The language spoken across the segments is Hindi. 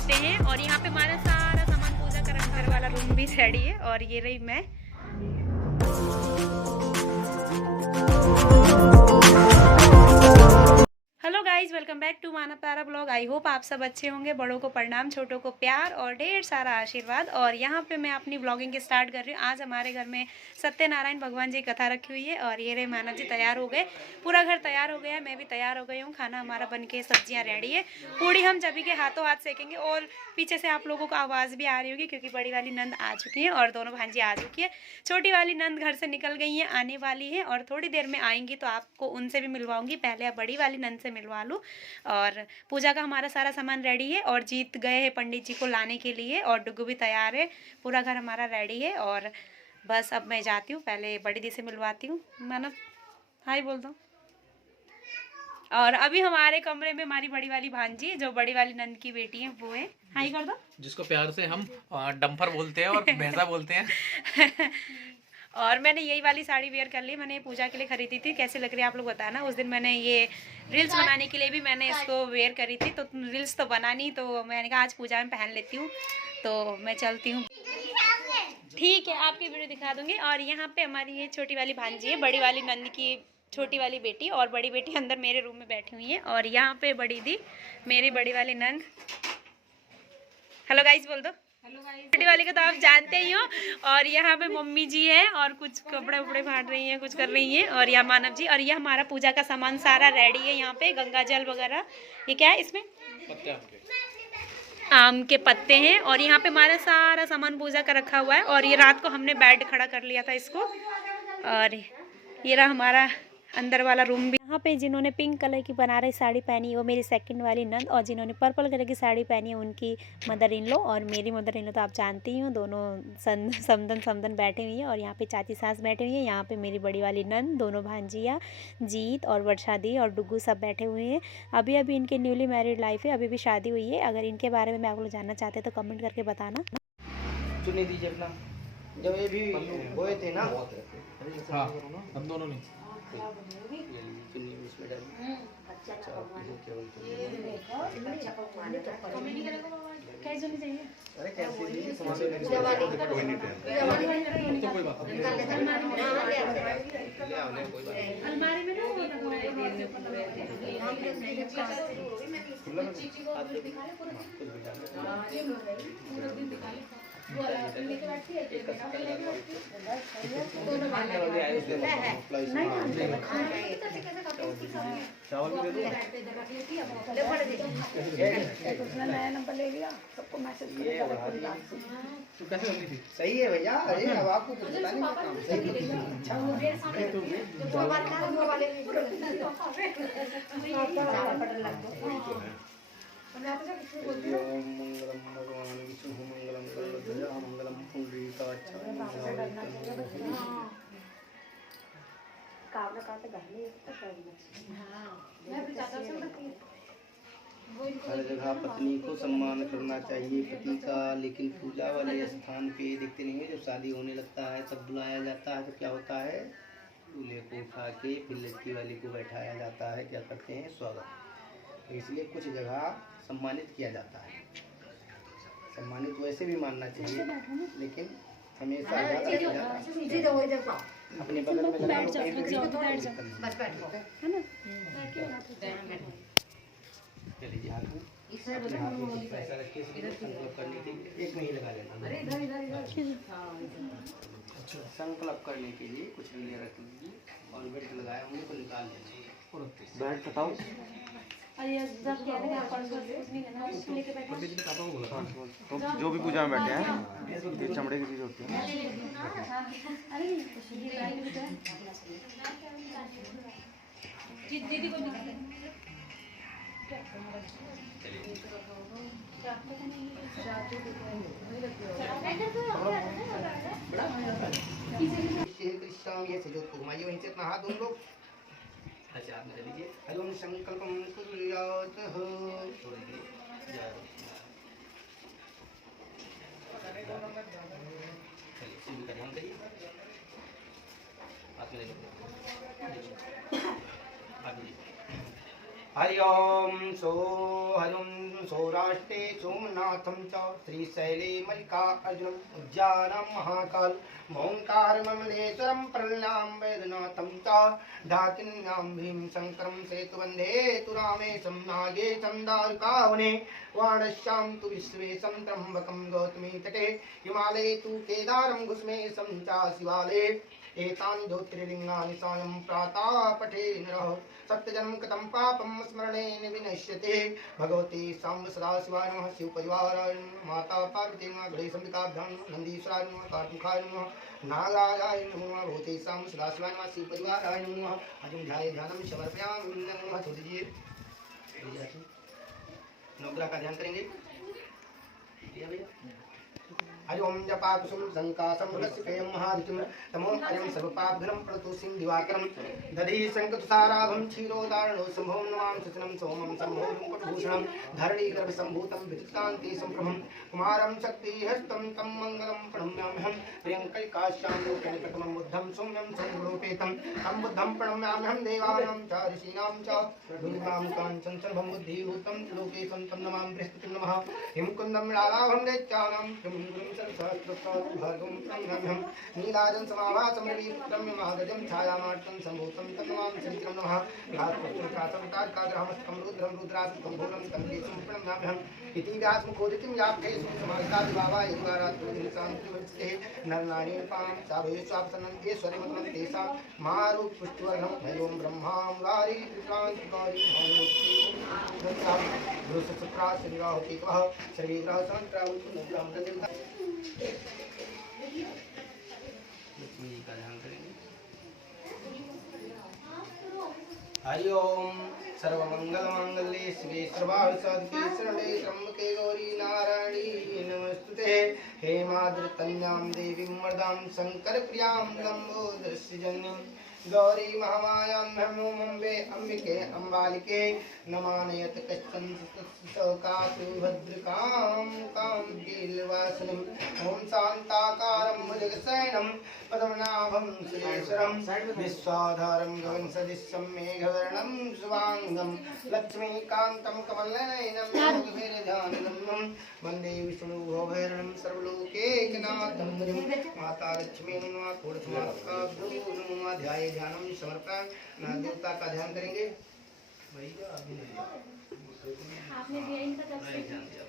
सकते हैं। और यहाँ पे हमारा सारा सामान पूजा का अंदर वाला रूम भी रेडी है। और ये रही मैं। Hello guys, welcome back to Manav Tara blog. I hope आप सब अच्छे होंगे। बड़ों को प्रणाम, छोटों को प्यार और ढेर सारा आशीर्वाद। और यहाँ पे मैं अपनी ब्लॉगिंग की स्टार्ट कर रही हूँ। आज हमारे घर में सत्यनारायण भगवान जी की कथा रखी हुई है। और ये रहे मानव जी तैयार हो गए, पूरा घर तैयार हो गया है, मैं भी तैयार हो गई हूँ। खाना हमारा बन के, सब्जियाँ रेडी है। पूड़ी हम जभी के हाथों हाथ सेकेंगे। और पीछे से आप लोगों को आवाज़ भी आ रही होगी क्योंकि बड़ी वाली नंद आ चुकी है और दोनों भांजी आ चुकी है। छोटी वाली नंद घर से निकल गई है, आने वाली है और थोड़ी देर में आएंगी तो आपको उनसे भी मिलवाऊंगी। पहले अब बड़ी वाली नंद से मिलवा लूँ। और पूजा का हमारा सारा सामान रेडी है और जीत गए हैं पंडित जी को लाने के लिए। और डुगू भी तैयार है, पूरा घर हमारा रेडी है। और बस अब मैं जाती हूँ, पहले बड़ी दी से मिलवाती हूँ। मानव हाय बोल दो। और अभी हमारे कमरे में हमारी बड़ी वाली भांजी, जो बड़ी वाली नंद की बेटी है, वो है। हाय कर दो। जिसको प्यार से हम डम्फर बोलते हैं और भैंसा बोलते हैं। और मैंने यही वाली साड़ी वेयर कर ली, मैंने पूजा के लिए खरीदी थी। कैसे लग रही है आप लोग बताना। उस दिन मैंने ये रील्स बनाने के लिए भी मैंने इसको वेयर करी थी। तो रील्स तो बना नहीं, तो मैंने कहा आज पूजा में पहन लेती हूँ। तो मैं चलती हूँ। ठीक है, आपकी वीडियो दिखा दूंगी। और यहाँ पे हमारी ये छोटी वाली भांजी है, बड़ी वाली नंद की छोटी वाली बेटी। और बड़ी बेटी अंदर मेरे रूम में बैठी हुई है। और यहाँ पे बड़ी दी, मेरी बड़ी वाली नंद। हेलो गाइस बोल दो। छोटी वाली को तो आप जानते ही हो। और यहाँ पे मम्मी जी है और कुछ कपड़े उपड़े फाड़ रही हैं, कुछ कर रही हैं। और यहाँ मानव जी। और ये हमारा पूजा का सामान सारा रेडी है। यहाँ पे गंगा जल वगैरह, ये क्या है इसमें, आम के पत्ते हैं। और यहाँ पे हमारा सारा सामान पूजा का रखा हुआ है। और ये रात को हमने बेड खड़ा कर लिया था इसको। और ये रहा हमारा अंदर वाला रूम भी। यहाँ पे जिन्होंने पिंक कलर की बनारसी साड़ी पहनी है वो मेरी सेकंड वाली नंद। और जिन्होंने पर्पल कलर की साड़ी पहनी है उनकी मदर इन लॉ। और मेरी मदर इन लॉ तो आप जानती ही हो, दोनों समदन बैठे हुई हैं। और यहाँ पे चाची सास बैठे हुई हैं। यहाँ पे मेरी बड़ी वाली नंद, दोनों भांजियाँ जीत और वर्षा दी और डुगू सब बैठे हुए हैं। अभी अभी इनके न्यूली मैरिड लाइफ है, अभी भी शादी हुई है। अगर इनके बारे में आप लोग जानना चाहते हैं तो कमेंट करके बताना। चुनी दीजिए अपना, जब ये भी बोए थे ना। हाँ, हम दोनों नहीं। चुन्नी उसमें डालिए। अरे कैसे दीजिए, कोई नहीं तो कोई बात नहीं। अलमारी में चावल भी दे दो। नया नंबर ले लिया, सबको मैसेज तो कैसे होगी थी? सही है भैया। अरे अब आपको कुछ बताने का काम मंगलम भगवान विष्णु मंगलम गरुड़ध्वजा मंगलम पुंडरीकाक्ष हर जगह पत्नी को सम्मान करना चाहिए पति का। लेकिन पूजा वाले स्थान पे देखते नहीं है, जब शादी होने लगता है तब बुलाया जाता है तो क्या होता है, दूल्हे को उठा के फिर लड़की वाले को बैठाया जाता है, क्या करते हैं, स्वागत। इसलिए कुछ जगह सम्मानित किया जाता है। सम्मानित वैसे भी मानना चाहिए, लेकिन हमेशा अपने बगल में बैठ जाओ, है ना। चलिए हाथ में पैसा रखिए, संकल्प करने के लिए एक नहीं लगा लेना। संकल्प करने के लिए कुछ भी ले रख लीजिए और बेल्ट लगाया उन्हीं को निकाल लीजिए। बेल्ट बताओ। तो जो भी पूजा में बैठे हैं ये चमड़े की चीज होती है। कृष्ण ये से जो घुमाइए वहीं से अपना हाथ दोनों लोग अच्छा आप ले लीजिए। हरिओम संकल्पम कुर्यात हो। हरिओम सो हरिओम सौराष्ट्रे सोमनाथं च श्रीशैले मल्लिकार्जुनम् उज्जानं महाकाल मौङ्कारममलेश्वरं प्रलयां वैद्यनाथं च डाकिन्यां भीं शङ्करं सेतुबन्धे तु रामेशं नागेशं दारुकावने वाणश्यां तु विश्वेशं त्र्यम्बकं गौतमी तटे हिमालये तु केदारं घुस्मेशं च शिवालये एतानि ज्योतिर्लिङ्गानि सायं प्रातः पठे नरः सप्तजन्म कृतं पापं स्मरणेन विनश्यते भगवते साम्ब सदाशिवाय नमः शिवपरिवाराय नमः माता पार्वती नमः गणेशम्बिकाभ्यां नमः नन्दीश्वराय नमः कार्तिकाय नमः नागाय नमो नमः भगवते साम्ब सदाशिवाय नमः शिवपरिवाराय नमः अजं ध्याये ध्यानं समर्पयामि नमः छोड़ दीजिए नवग्रह का ध्यान करेंगे भैया हरि ओम जपाकुसुम संकासम रसिकेयं महादितिं तमों अयं सर्वपापघ्नं प्रणतोषिं दिवाकरं दधि संकतुसाराभं क्षीरोदारणो संभवं नमां सचनं सोमं संभवं मुकुटभूषणं धरणीगर्भसम्भूतं विदितान्ति सम्प्रभं कुमारं शक्तिहस्तं तं मङ्गलं प्रणम्याम्यहं प्रियङ्कैकाश्यां लोकनिकटमं बुद्धं सौम्यं सद्गुणोपेतं तं बुद्धं प्रणम्याम्यहं देवानां च ऋषीणां च दुर्गां काञ्चनसर्वं बुद्धिभूतं लोकेशं तं नमां बृहस्पतिं नमः हिमकुन्दं लालाभं दैत्यानां भार्गवं प्रणम्यहं नीलाजं समाभासं रविपुत्रं महागजं छायामार्तं सम्भूतं तन्नमां शङ्करं नमः व्यासपुत्रकासवितार्काग्रहमस्तकं रुद्रं रुद्रात्मकं घोरं तं केशं प्रणम्याम्यहम् इति व्यासमुखोदितं याप्येषु समाहितादिभावा यदिवारात्मनिशान्तिवर्तते नरनारीपां साभयस्वापसनं ईश्वरमतनं तेषां मारुपुष्टिवर्णं हरिओं ब्रह्मां वारी त्रिप्रान्तिकारि गुरुसुप्रा श्रीराहुकेतवः श्रीग्रहसहस्रावुत्तमग्रामदेवता लक्ष्मी जी का ध्यान करेंगे। हरि ओम सर्वमंगलमांगल्ये शिवे सर्वार्थसाधिके शरणे त्र्यंबके गौरी नारायणी नमस्तुते हे मातृतन्यां देवीं वरदां शंकरप्रियां लंबोदरसृजनीं गौरी महामायां ब्रह्मोम्बे अंबिके अम्बालिके नमानयत कश्चन सकासु भद्रकां कामकीलवासिनीं ॐ शान्ताकारं भुजगशयनं पद्मनाभं सुरेश्वरं विश्वाधारं गगनसदृशं मेघवर्णं शुभांगं लक्ष्मीकान्तं कमलनयनं योगभीरध्यानगम्यं वन्दे विष्णुभवभैरणं सर्वलोकैकनाथं हरिं माता लक्ष्मी नमः कोटसमाप्ताभ्यो नमः ध्याये ध्यानम समर्पण देवता का ध्यान करेंगे भैया अभी नहीं आपने दिया इनका ध्यान दिया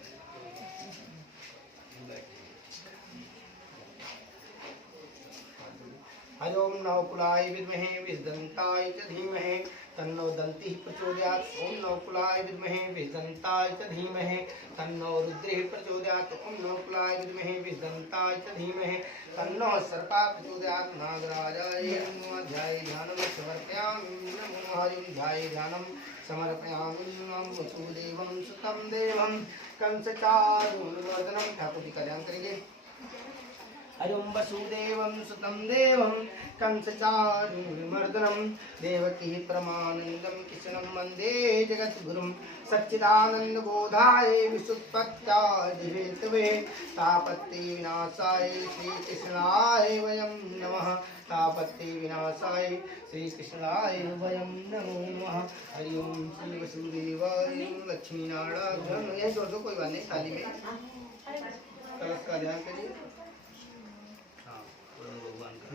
हरि ओम नवकुलाय विद्महे विष्णुदन्ताय च धीमहि तन्नो दन्तिः प्रचोदयात् ओम नवकुलाय विद्महे विष्णुदन्ताय च धीमहि तन्नो रुद्रः प्रचोदयात् ओम नवकुलाय विद्महे विष्णुदन्ताय च धीमहि तन्नो सर्पः प्रचोदयात् नागराजाय नमः ध्याये ध्यानं समर्पयामि नमो हरिं ध्याये ध्यानं समर्पयामि नमः वसुदेवं सुतं देवं कंसचारूरमर्दनं ठाकुर जी का ध्यान करेंगे। हरि ओम वसुदेवं सुतं देवं कंसचारूरमर्दनं देवकी परमानन्दं कृष्णं वन्दे जगद्गुरुं सच्चिदानन्दबोधाय विशुद्धपत्यादिहेतवे तापत्ति विनाशाय श्रीकृष्णाय वयं नमः तापत्ति विनाशाय श्रीकृष्णाय वयं नमो नमः। हरि ओम श्री वसुदेवाय लक्ष्मी नारायण ये जोड़ो कोई बात नहीं थाली में कलश का ध्यान करिए। भगवान का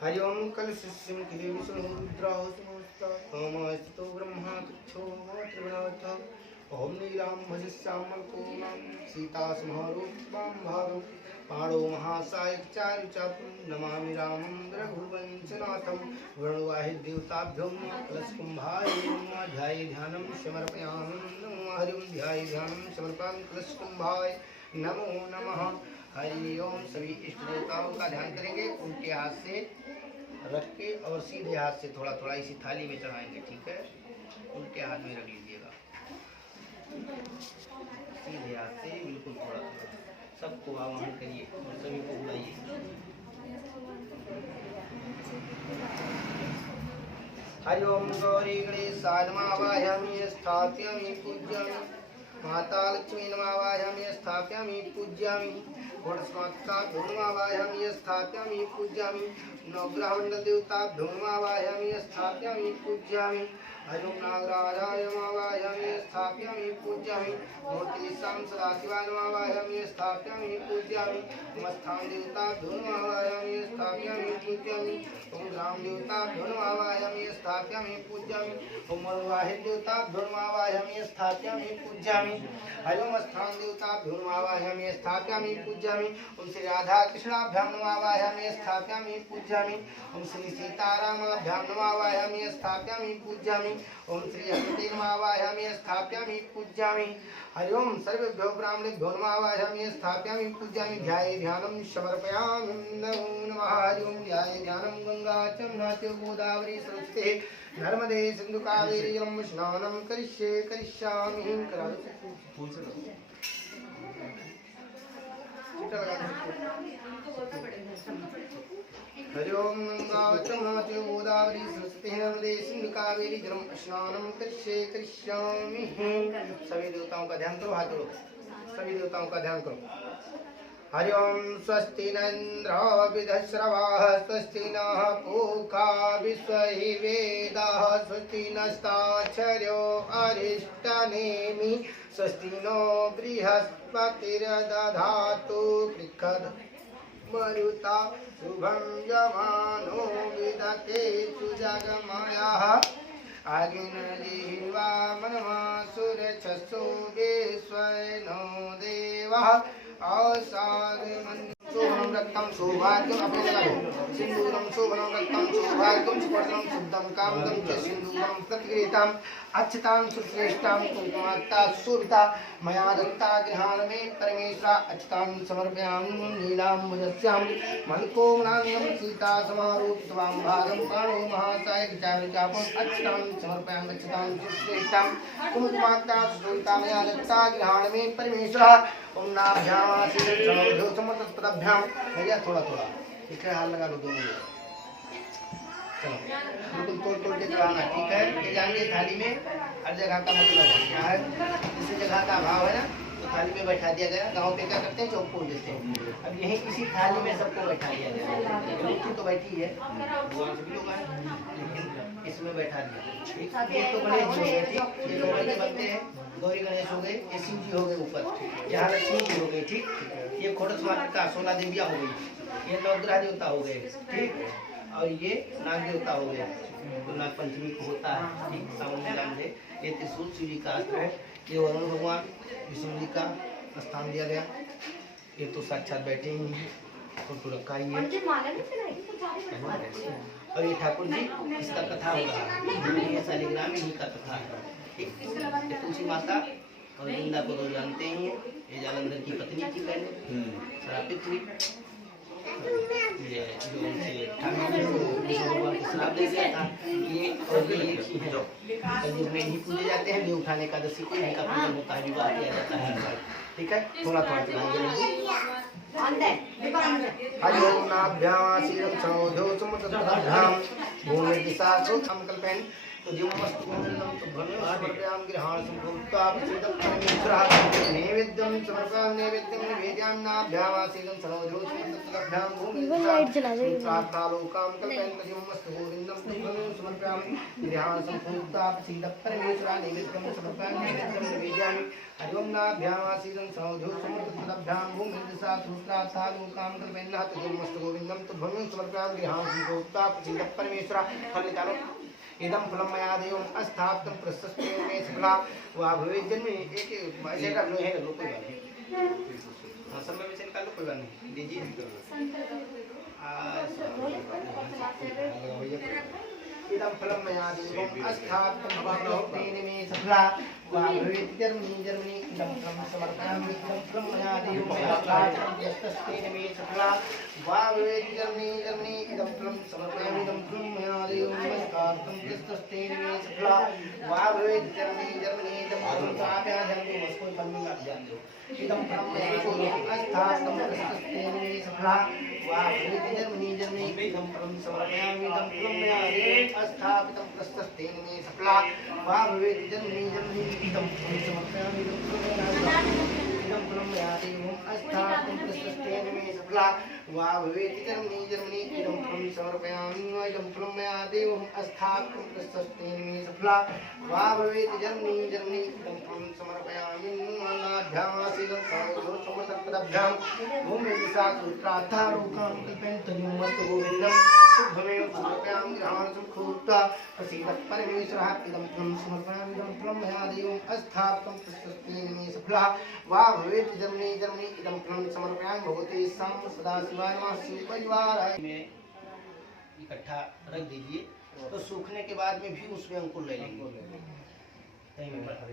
हरि ओम कलशस्यं किले विष्णुरुद्राः समस्ता ब्रह्मा तुच्छो त्रिगुणावत ओम नीलां भजस्यामलकोणां सीतासमारूपां भागं पाणो महासायकचारुचापं नमामि रामं रघुवंशनाथं वर्णवाहित देवताभ्यो कलशकुम्भाय नमः ध्याये ध्यानं समर्पयामि नमो हरि ओम ध्याये ध्यानं समर्पयामि कलशकुम्भाय नमो नमः। हरि ओम सभी इष्ट देवताओं का ध्यान करेंगे उनके हाथ से रख के और सीधे हाथ से थोड़ा थोड़ा इसी थाली में चढ़ाएंगे ठीक है उनके हाथ में रख लीजिएगा सीधे हाथ से बिल्कुल थोड़ा थोड़ा सबको आवाहन करिए और सभी को बुलाइए। हरि ओम गौरी गणेशाय नमः वाहयामि स्थापयामि पूजयामि माता लक्ष्मी नमावाहयामि स्थापयामि पूज्यामि घोड़स्मात्ताभ्यो नमावाहयामि स्थापयामि पूज्यामि नवग्रह मंडल देवताभ्यो नमावाहयामि स्थापयामि पूज्यामि हरिओं नागराजाय नमावाहयामि स्थापयामि पूज्यामि मूर्तिशां सदाशिवाय नमावाहयामि स्थापयामि पूज्यामि मस्थान देवताभ्यो नमावाहयामि स्थापयामि पूज्यामि ओम ग्राम देवताभ्यो नमावाहयामि स्थापयामि पूज्यामि ओम मरुवाहित देवताभ्यो नमावाहयामि स्थापयामि पूज्यामि हरिओं स्थान देवताभ्यो नमावाहयामि स्थापयामि पूज्यामि ओम श्री राधा कृष्णाभ्यां नमावाहयामि स्थापयामि पूज्यामि ओम श्री सीतारामाभ्यां नमावाहयामि स्थापयामि पूज्यामि ओम श्री हनुमते नमावाहयामि स्थापयामि पूज्यामि हरिओम सर्वेभ्यो ब्राह्मणेभ्यो नमावाहयामि स्थापयामि पूज्यामि ध्याये ध्यानं समर्पयामि नमो नमः हरिओम ध्याये ध्यानं गंगा जमुना च गोदावरी सरस्वती नर्मदे सिंधु कावेरी जलं स्नानं करिष्यामि हरिओम गंगा जमुना च गोदावरी सरस्वती नर्मदे सिंधु कावेरी जलं स्नानं करिष्यामि। सभी देवताओं का ध्यान करो, हाथ जोड़ो, सभी देवताओं का ध्यान करो। हरिओम स्वस्ति न इंद्रो विधश्रवाः स्वस्ति नः पूषा विश्ववेदाः स्वस्ति नस्ताक्षर्यो अरिष्टनेमि स्वस्ति नो बृहस्पतिर्दधातु पृखद् मरुता शुभं यमानो विदते सुजगमयः आगिनजिह्वा मनमासुरक्षसो विश्वनो देवः शोभनं रक्तं सौभाग्यम् अपने लगाओ सिंदूरं शोभनं रक्तं सौभाग्यं सुवर्णं शुद्धं कामदं च सिंदूरं प्रतिगृहीताम् अच्छतां सुश्रेष्ठां कुङ्कुमात्ता सुशोभिता मया दत्ता गृहाण मे परमेश्वरा अच्छतां समर्पयामि नीलाम्बुजस्यां मणिकोमलाङ्गं सीता समारूपितवां भागं प्राणो महासायकचारुचापम् अच्छतां समर्पयामि अच्छतां सुश्रेष्ठां कुङ्कुमात्ता सुशोभिता मया दत्ता गृहाण मे परमेश्वरा ओम नाभ्याम भैया थोड़ा थोड़ा ठीक है, हाथ लगा दो दोनों में। चलो बिल्कुल तोड़ तोड़ के चलाना, ठीक है। ये जानिए थाली में हर जगह का मतलब क्या है, जिस जगह का अभाव है ना तो थाली में बैठा दिया गया। गांव पे क्या करते हैं, चौक खोल देते हैं। अब यही किसी थाली में सबको बैठा दिया गया। मूर्ति तो बैठी है, भगवान सभी लोग हैं, लेकिन इसमें बैठा दिया। ये तो गणेश जी हो गए, ये तो बड़े बनते हैं, गौरी गणेश हो गए, ये शिव जी हो गए ऊपर, यहाँ लक्ष्मी जी हो गई, ठीक। ये खोड़स्मात का 16 देवियाँ हो गई, ये नवग्रह देवता हो गए, ठीक। और ये नाग देवता हो गया, तो नाग पंचमी को होता है, ठीक। सावन में जान दे। ये त्रिशूल शिव जी का अस्त्र है। ये वरुण भगवान विष्णु जी का स्थान दिया गया। ये तो साक्षात बैठे ही हैं, फोटो रखा ही है। और ये ठाकुर जी, इसका कथा हो रहा है, ये शालिग्राम इन्हीं का कथा है, ठीक। ये तुलसी माता और वृंदा को तो जानते ही हैं, ये जालंधर की पत्नी थी पहले, श्रापित हुई। ये जो उनसे ठाकुर भगवान को श्राप दे दिया था, ये और भी एक ही है, कलयुग में ही पूजे जाते हैं। देव उठाने एकादशी को इनका पूजन होता है, विवाह किया जाता है, ठीक है। थोड़ा थोड़ा चलाएंगे। हरिओम नाभ्यां शीरं सौधो सुमतभ्यां भूमि दिशा संकल्पन तो जीवमस्तुभ्यं समर्पयामि गृहाण संभूता प्रसिद्धं परमेश्वरः नैवेद्यं समर्पयामि नैवेद्यं निवेदयामि नाभ्यां शीरं सौधो सुमतभ्यां भूमि दिशा प्रार्थनालोकां कल्पयन् जीवमस्तु गोविन्दं समर्पयामि गृहाण संभूता प्रसिद्धं परमेश्वरः नैवेद्यं समर्पयामि नैवेद्यं निवेदयामि हरिओम नाभ्यां शीरं सौधो सुमतभ्यां भूमि दिशा प्रार्थनालोकां कल्पयन् जीवमस्तु गोविन्दं समर्पयामि गृहाण संभूता प्रसिद्धं परमेश्वरः। फल निकालो। इदम फलम मया देवं अस्थापितं प्रशस्ते में सफला वा भवेत् जन्मे। एक ऐसे रख लो, है लो, कोई बात नहीं। हाँ, सब में से निकाल लो, कोई बात नहीं, दीजिए। इदम फलम मया देवं अस्थापितं प्रशस्ते में सफला वा भवेत् जन्मे। इदम फलम समर्पयामि इदम फलम मया देवं अस्थापितं प्रशस्ते में सफला वा भवेत् जन्मे। इदम फलम समर्पयामि इदम फलम मया देवं अस्थापितं प्रशस्ते में सफला वा भवेत् जन्मे। इदम फलम प्राप्य जन्मे मस्को फल में लग जाते हो। इदम फलम मया देवं अस्थापितं प्रशस्ते में सफला वा भवेत् जन्मे। इदम फलम समर्पयामि इदम फलम मया देवं अस्थापितं प्रशस्तेन मे सफला वा भवेत् जन्मनि जन्मनि इदं फलं समर्पयामि इदं फलं मया देवम् अस्थापितं प्रशस्तेन मे सफला वा भवेत् जन्मनि जन्मनि इदं फलं समर्पयामि इदं फलं मया देवम् अस्थापितं प्रशस्तेन मे सफला वा भवेत् जन्मनि जन्मनि इदं फलं समर्पयामि नाभ्यामासीनं समर्पदभ्यां भूमि दिशा सूत्रार्थारोकां कल्पयन्तुं मस्तु गोविन्दं शुभमेव समर्पयामि ग्रहान् सुखोत्ता प्रसीदत् परमेश्वरः इदं फलं समर्पयामि इदं फलं मया देवम् अस्थापितं प्रशस्तेन मे सफला वा भवेत् जन्मनि जन्मनि इदं फलं समर्पयामि भगवते सां सदाशिवाय नमः शिव परिवाराय में इकट्ठा रख दीजिए। तो सूखने के बाद में भी उसमें अंकुर ले लेंगे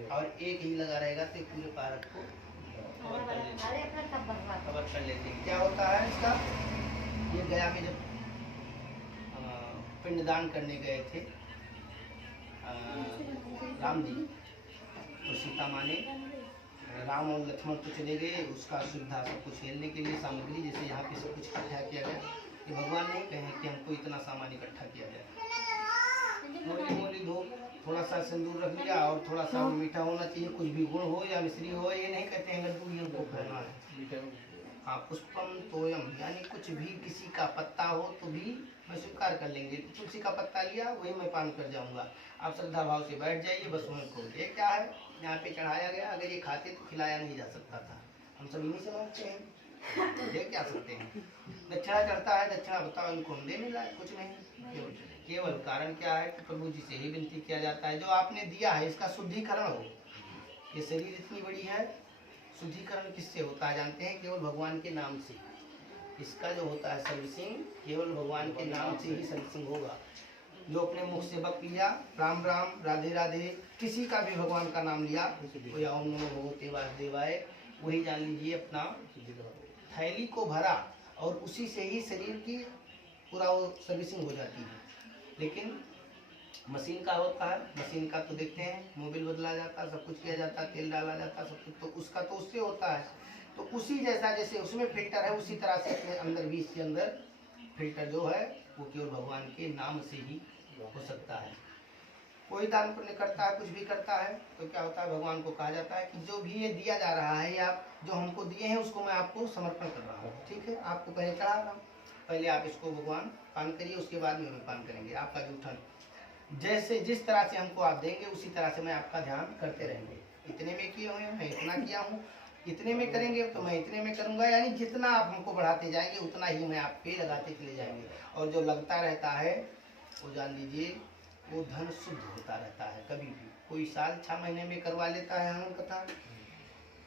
और एक ही लगा रहेगा तो पूरे पार्क को कवर कर लेते हैं। क्या होता है इसका, ये गया में जब पिंडदान करने गए थे राम जी, तो सीता माँ ने राम और लक्ष्मण तो चले गए, उसका सुविधा सब कुछ खेलने के लिए सामग्री, जैसे यहाँ पे सब कुछ इकट्ठा किया गया, ये भगवान नहीं कहे कि हमको इतना सामान इकट्ठा किया जाए। मूली धो, थोड़ा सा सिंदूर रख लिया और थोड़ा सा मीठा होना चाहिए, कुछ भी गुण हो या मिश्री हो, ये नहीं कहते हैं लड्डू ये उनको खाना है। हाँ, पुष्पम तोयम, यानी कुछ भी किसी का पत्ता हो तो भी मैं स्वीकार कर लेंगे। तुलसी का पत्ता लिया वही मैं पान कर जाऊंगा। आप श्रद्धा भाव से बैठ जाइए, बस वहीं को। ये क्या है, यहाँ पे चढ़ाया गया, अगर ये खाते तो खिलाया नहीं जा सकता था, हम सब इन्हीं से मांगते हैं, दे क्या सकते हैं। दक्षिणा चढ़ता है, दक्षिणा बताओ इनको हम दे मिला है, कुछ नहीं। केवल कारण क्या है कि प्रभु जी से ही विनती किया जाता है, जो आपने दिया है इसका शुद्धिकरण हो। ये शरीर इतनी बड़ी है, शुद्धिकरण किससे होता है जानते हैं? केवल भगवान के नाम से। इसका जो होता है सर्विसिंग, केवल भगवान के नाम से ही सर्विसिंग होगा। जो अपने मुख से बक लिया राम राम राधे राधे, किसी का भी भगवान का नाम लिया, कोई ओम नमो भगवते वासुदेवाय, वही जान लीजिए अपना थैली को भरा, और उसी से ही शरीर की पूरा वो सर्विसिंग हो जाती है। लेकिन मशीन का होता है, मशीन का तो देखते हैं, मोबिल बदला जाता है, सब कुछ किया जाता है, तेल डाला जाता है, सब कुछ, तो उसका तो उससे होता है। तो उसी जैसा जैसे उसमें फिल्टर है, उसी तरह से अपने अंदर भी, इसके अंदर फिल्टर जो है वो केवल भगवान के नाम से ही हो सकता है। कोई दान पुण्य करता है, कुछ भी करता है, तो क्या होता है, भगवान को कहा जाता है कि जो भी ये दिया जा रहा है, आप जो हमको दिए हैं उसको मैं आपको समर्पण कर रहा हूँ। ठीक है, आपको पहले चढ़ा रहा हूँ, पहले आप इसको भगवान पान करिए, उसके बाद में हम पान करेंगे। आपका जूठन जैसे जिस तरह से हमको आप देंगे उसी तरह से मैं आपका ध्यान करते रहेंगे। इतने में किए हुए मैं इतना किया हूँ, इतने में करेंगे तो मैं इतने में करूँगा, यानी जितना आप हमको बढ़ाते जाएंगे उतना ही मैं आप पे लगाते चले जाएंगे। और जो लगता रहता है वो जान लीजिए वो धन शुद्ध होता रहता है। कभी भी कोई साल 6 महीने में करवा लेता है हवन कथा,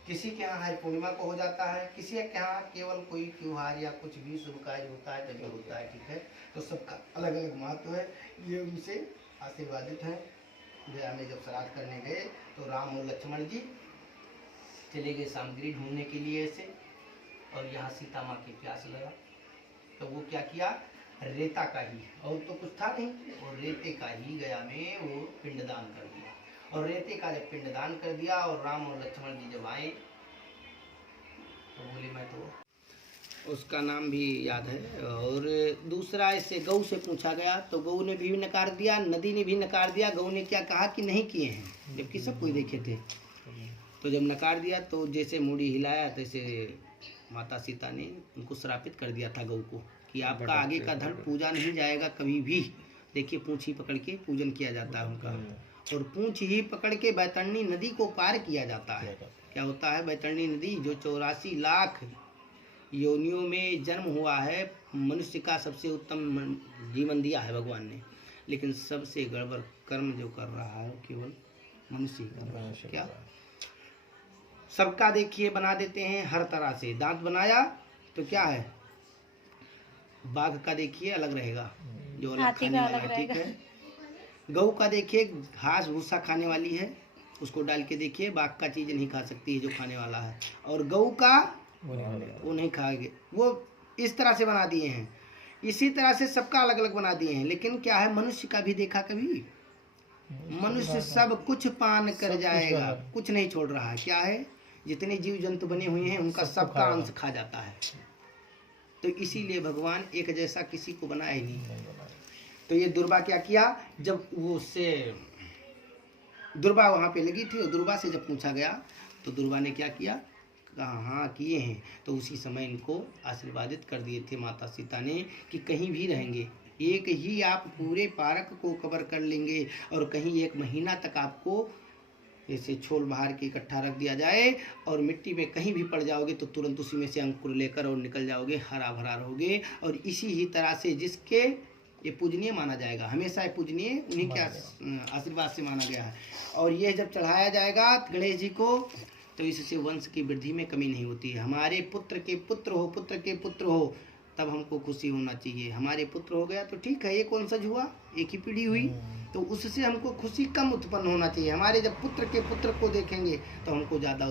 किसी के यहाँ हर पूर्णिमा को हो जाता है, किसी के यहाँ केवल कोई त्योहार या कुछ भी शुभ कार्य होता है तभी होता है। ठीक है, तो सबका अलग अलग महत्व है, ये उनसे आशीर्वादित हैं। गया में जब श्राद्ध करने गए तो राम और लक्ष्मण जी चले गए सामग्री ढूंढने के लिए ऐसे, और यहाँ सीता माँ की प्यास लगा, तो वो क्या किया, रेता का ही, और तो कुछ था नहीं, और रेते का ही गया में वो पिंडदान कर दिया। और रेते का जब पिंडदान कर दिया और राम और लक्ष्मण जी जब आए तो बोले मैं तो, उसका नाम भी याद है। और दूसरा इससे गऊ से पूछा गया तो गऊ ने भी नकार दिया, नदी ने भी नकार दिया। गऊ ने क्या कहा कि नहीं किए हैं, जबकि सब कोई देखे थे। तो जब नकार दिया तो जैसे मूड़ी हिलाया तैसे माता सीता ने उनको श्रापित कर दिया था गऊ को कि आपका आगे का धन पूजा नहीं जाएगा कभी भी। देखिए पूंछ ही पकड़ के पूजन किया जाता है उनका, और पूंछ ही पकड़ के बैतरणी नदी को पार किया जाता है। क्या होता है बैतरणी नदी, जो 84 लाख योनियों में जन्म हुआ है, मनुष्य का सबसे उत्तम जीवन दिया है भगवान ने, लेकिन सबसे गड़बड़ कर्म जो कर रहा है केवल मनुष्य ही कर रहा है। क्या सबका देखिए बना देते हैं हर तरह से। दांत बनाया तो क्या है, बाघ का देखिए अलग रहेगा, जो अलग खाने वाला है। ठीक है, गऊ का देखिए घास भूसा खाने वाली है, उसको डाल के देखिए, बाघ का चीज़ नहीं खा सकती है जो खाने वाला है, और गऊ का वो नहीं खाएंगे। वो इस तरह से बना दिए हैं, इसी तरह से सबका अलग अलग बना दिए हैं। लेकिन क्या है, मनुष्य का भी देखा कभी, मनुष्य सब कुछ पान कर जाएगा, कुछ नहीं छोड़ रहा है। क्या है, जितने जीव जंतु बने हुए हैं उनका सबका अंश खा जाता है। तो इसीलिए भगवान एक जैसा किसी को बनाया ही नहीं। तो ये दुर्वा क्या किया, जब वो उससे दुर्वा वहाँ पे लगी थी और दुर्वा से जब पूछा गया तो दुर्वा ने क्या किया, कहा हाँ किए हैं। तो उसी समय इनको आशीर्वादित कर दिए थे माता सीता ने कि कहीं भी रहेंगे, एक ही आप पूरे पार्क को कवर कर लेंगे और कहीं 1 महीना तक आपको ऐसे छोल बाहर के इकट्ठा रख दिया जाए और मिट्टी में कहीं भी पड़ जाओगे तो तुरंत उसी में से अंकुर लेकर और निकल जाओगे, हरा भरा रहोगे। और इसी ही तरह से जिसके ये पूजनीय माना जाएगा, हमेशा ये पूजनीय उन्हीं के आशीर्वाद से माना गया है। और ये जब चढ़ाया जाएगा गणेश जी को तो इससे वंश की वृद्धि में कमी नहीं होती है। हमारे पुत्र के पुत्र हो, पुत्र के पुत्र हो, तब हमको खुशी होना चाहिए। हमारे पुत्र हो गया तो ठीक है, एक वंशज हुआ, एक ही पीढ़ी हुई, तो उससे हमको खुशी कम उत्पन्न होना चाहिए। हमारे जब पुत्र के पुत्र को देखेंगे तो हमको ज़्यादा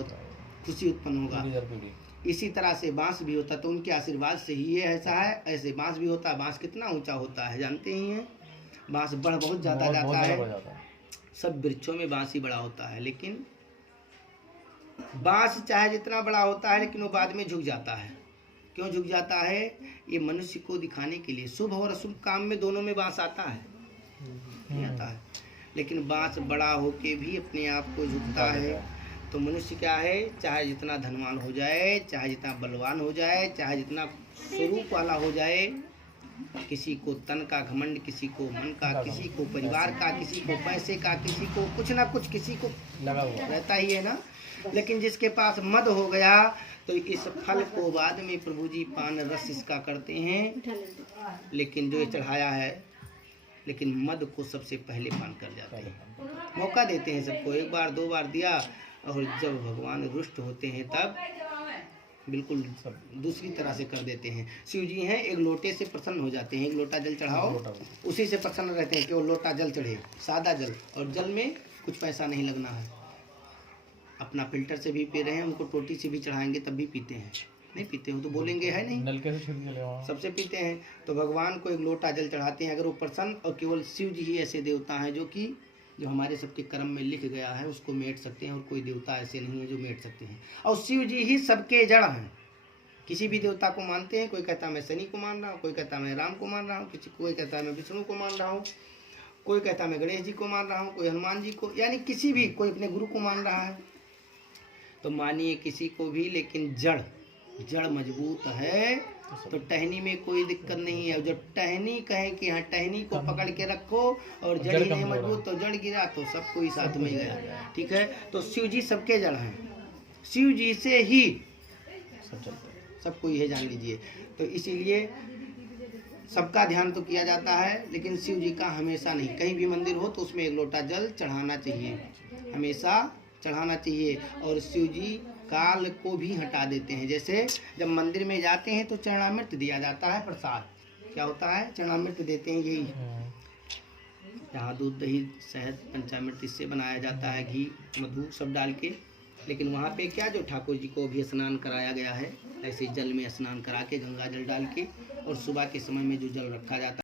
खुशी उत्पन्न होगा। इसी तरह से बांस भी होता, तो उनके आशीर्वाद से ही ये ऐसा है। ऐसे बांस भी होता है। बांस कितना ऊंचा होता है जानते ही हैं। बांस बढ़ बहुत ज़्यादा जाता है। सब वृक्षों में बांस ही बड़ा होता है, लेकिन बांस चाहे जितना बड़ा होता है लेकिन वो बाद में झुक जाता है। क्यों झुक जाता है? ये मनुष्य को दिखाने के लिए। शुभ और अशुभ काम में दोनों में बांस आता है, नहीं आता है। लेकिन बांस बड़ा होके भी अपने आप को झुकता है। तो मनुष्य क्या है, चाहे जितना धनवान हो जाए, चाहे जितना बलवान हो जाए, चाहे जितना स्वरूप वाला हो जाए, किसी को तन का घमंड, किसी को मन का, किसी को परिवार का, किसी को पैसे का, किसी को कुछ ना कुछ, किसी को लगा हुआ रहता ही है ना। लेकिन जिसके पास मद हो गया तो इस फल को बाद में प्रभु जी पान रस इसका करते हैं, लेकिन जो ये चढ़ाया है, लेकिन मद को सबसे पहले पान कर जाते हैं। मौका देते हैं सबको, 1 बार 2 बार दिया, और जब भगवान रुष्ट होते हैं तब बिल्कुल दूसरी तरह से कर देते हैं। शिव जी हैं, एक लोटे से प्रसन्न हो जाते हैं। 1 लोटा जल चढ़ाओ, उसी से प्रसन्न रहते हैं कि वो लोटा जल चढ़े, सादा जल, और जल में कुछ पैसा नहीं लगना है। अपना फिल्टर से भी पी रहे हैं, उनको टोटी से भी चढ़ाएंगे तब भी पीते हैं। नहीं पीते हो तो बोलेंगे है नहीं, नलके से सबसे पीते हैं। तो भगवान को 1 लोटा जल चढ़ाते हैं। अगर वो प्रसन्न, और केवल शिव जी ही ऐसे देवता हैं जो हमारे सबके कर्म में लिख गया है उसको मेट सकते हैं, और कोई देवता ऐसे नहीं है जो मेट सकते हैं। और शिव जी ही सबके जड़ हैं। किसी भी देवता को मानते हैं, कोई कहता मैं शनि को मान रहा हूँ, कोई कहता मैं राम को मान रहा हूँ, कोई कहता मैं विष्णु को मान रहा हूँ, कोई कहता मैं गणेश जी को मान रहा हूँ, कोई हनुमान जी को, यानी किसी भी, कोई अपने गुरु को मान रहा है। तो मानिए किसी को भी, लेकिन जड़ मजबूत है तो टहनी में कोई दिक्कत नहीं है। जब टहनी कहे कि हाँ टहनी को पकड़ के रखो और जड़ ही नहीं मजबूत तो जड़ गिरा तो सब कोई साथ में गया। ठीक है, तो शिव जी सबके जड़ हैं। शिव जी से ही सब कोई है, जान लीजिए। तो इसीलिए सबका ध्यान तो किया जाता है, लेकिन शिव जी का हमेशा नहीं। कहीं भी मंदिर हो तो उसमें 1 लोटा जल चढ़ाना चाहिए, हमेशा चढ़ाना चाहिए। और शिव जी काल को भी हटा देते हैं। जैसे जब मंदिर में जाते हैं तो चरणामृत दिया जाता है, प्रसाद क्या होता है, चरणामृत देते हैं। यही यहाँ दूध दही शहद पंचामृत इससे बनाया जाता है, घी मधु सब डाल के। लेकिन वहाँ पे क्या, जो ठाकुर जी को भी स्नान कराया गया है, ऐसे जल में स्नान करा के गंगा जल डाल के, और सुबह के समय में जो जल रखा जाता है